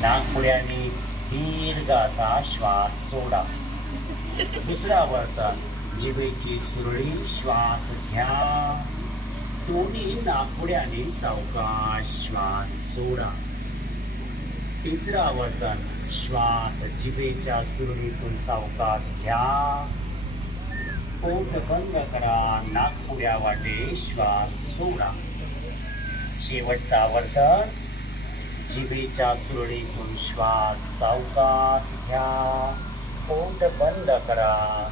नाकपुड्याने दीर्घ असा श्वास सोडा. दुसरं आवर्तन जिभेची सुरळी श्वास घ्या. दोन्ही नाकपुड्याने सावकाश श्वास सोडा. तिसरं आवर्तन श्वास जिभेच्या सुरळीतून सावकाश घ्या. पोट बंद करा. नाकपुड्या वाटे श्वास सोडा. शेवटचं आवर्तन जिभेच्या सुरळीतून श्वास सावकाश घ्या. पोट बंद करा.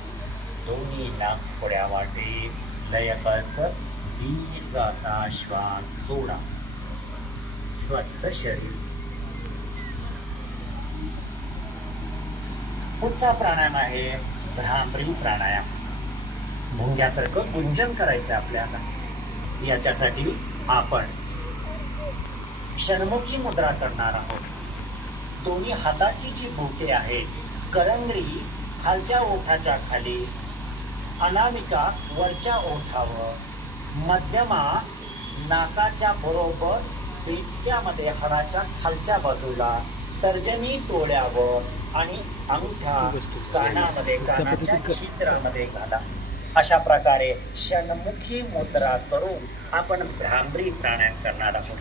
दोन्ही नाकपुड्या वाटे लयबद्ध दीर्घ असा श्वास सोडा. स्वस्थ शरीर. पुढचा प्राणायाम आहे भ्रामरी प्राणायाम. मुंग्यासारखं गुंजन करायचं आपल्याला. याच्यासाठी आपण षण्मुखी मुद्रा करणार आहोत. दोन्ही हाताची जी बोटे आहेत, करंगळी खालच्या ओठाच्या खाली, अनामिका वरच्या ओठावर, मध्यमा नाकाच्या बरोबर टेचक्यामध्ये हाडाच्या खालच्या बाजूला, तर्जनी डोळ्यावर आणि अंगठा कानामध्ये, कानाच्या छिद्रामध्ये घाला. अशा प्रकारे षण्मुखी मुद्रा करून आपण भ्रामरी प्राणायाम करणार आहोत.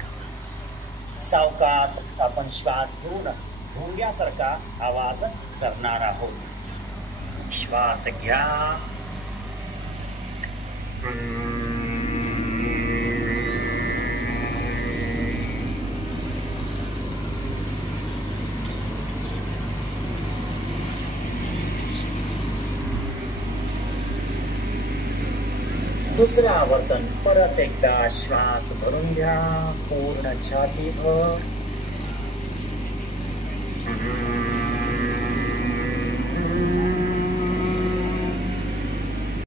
सावकाश आपण श्वास घेऊन भुंग्यासारखा आवाज करणार आहोत. श्वास घ्या. दुसरं आवर्तन परत एकदा श्वास भरून घ्या. पूर्ण छातीभर.